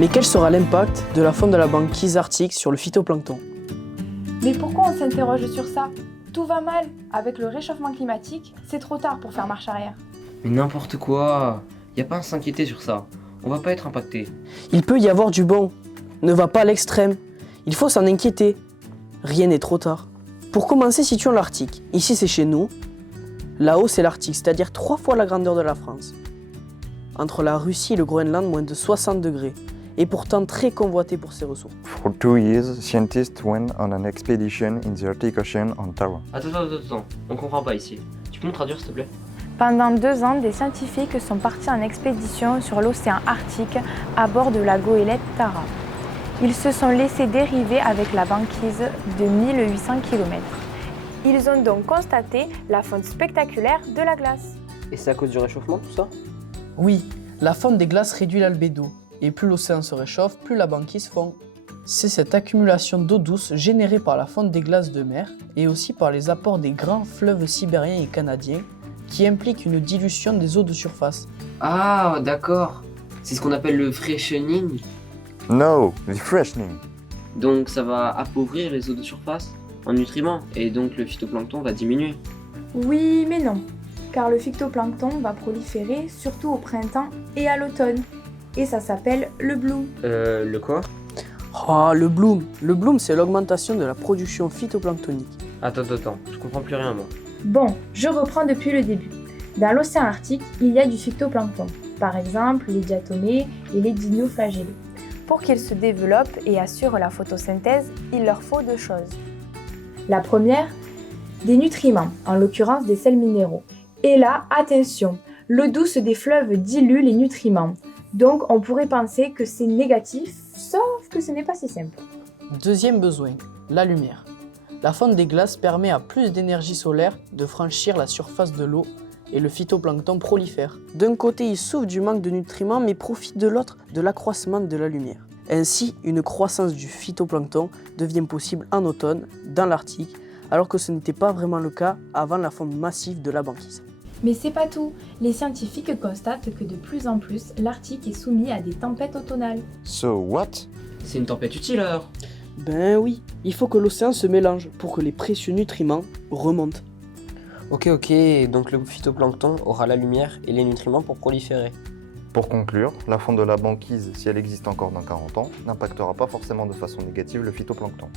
Mais quel sera l'impact de la fonte de la banquise arctique sur le phytoplancton? Mais pourquoi on s'interroge sur ça? Tout va mal. Avec le réchauffement climatique, c'est trop tard pour faire marche arrière. Mais n'importe quoi. Y a pas à s'inquiéter sur ça. On va pas être impacté. Il peut y avoir du bon. Ne va pas à l'extrême. Il faut s'en inquiéter. Rien n'est trop tard. Pour commencer, situons l'Arctique. Ici, c'est chez nous. Là-haut, c'est l'Arctique, c'est-à-dire 3 fois la grandeur de la France. Entre la Russie et le Groenland, moins de 60 degrés. Et pourtant très convoité pour ses ressources. For 2 years, scientists went on an expedition in the Arctic Ocean on Tara. Attends. On comprend pas ici. Tu peux me traduire s'il te plaît? Pendant 2 ans, des scientifiques sont partis en expédition sur l'océan Arctique à bord de la goélette Tara. Ils se sont laissés dériver avec la banquise de 1800 km. Ils ont donc constaté la fonte spectaculaire de la glace. Et c'est à cause du réchauffement tout ça? Oui, la fonte des glaces réduit l'albédo. Et plus l'océan se réchauffe, plus la banquise fond. C'est cette accumulation d'eau douce générée par la fonte des glaces de mer et aussi par les apports des grands fleuves sibériens et canadiens qui implique une dilution des eaux de surface. Ah d'accord. C'est ce qu'on appelle le freshening. No, the freshening. Donc ça va appauvrir les eaux de surface en nutriments et donc le phytoplancton va diminuer. Oui, mais non, car le phytoplancton va proliférer surtout au printemps et à l'automne. Et ça s'appelle le bloom. Le quoi? Oh, le bloom. Le bloom, c'est l'augmentation de la production phytoplanctonique. Attends, je comprends plus rien moi. Bon, je reprends depuis le début. Dans l'océan Arctique, il y a du phytoplancton, par exemple les diatomées et les dinoflagellés. Pour qu'ils se développent et assurent la photosynthèse, il leur faut 2 choses. La première, des nutriments, en l'occurrence des sels minéraux. Et là, attention, l'eau douce des fleuves dilue les nutriments. Donc on pourrait penser que c'est négatif, sauf que ce n'est pas si simple. Deuxième besoin, la lumière. La fonte des glaces permet à plus d'énergie solaire de franchir la surface de l'eau et le phytoplancton prolifère. D'un côté, il souffre du manque de nutriments mais profite de l'autre de l'accroissement de la lumière. Ainsi, une croissance du phytoplancton devient possible en automne dans l'Arctique, alors que ce n'était pas vraiment le cas avant la fonte massive de la banquise. Mais c'est pas tout. Les scientifiques constatent que de plus en plus, l'Arctique est soumis à des tempêtes automnales. So what? C'est une tempête utile alors. Ben oui, il faut que l'océan se mélange pour que les précieux nutriments remontent. Ok, donc le phytoplancton aura la lumière et les nutriments pour proliférer. Pour conclure, la fonte de la banquise, si elle existe encore dans 40 ans, n'impactera pas forcément de façon négative le phytoplancton.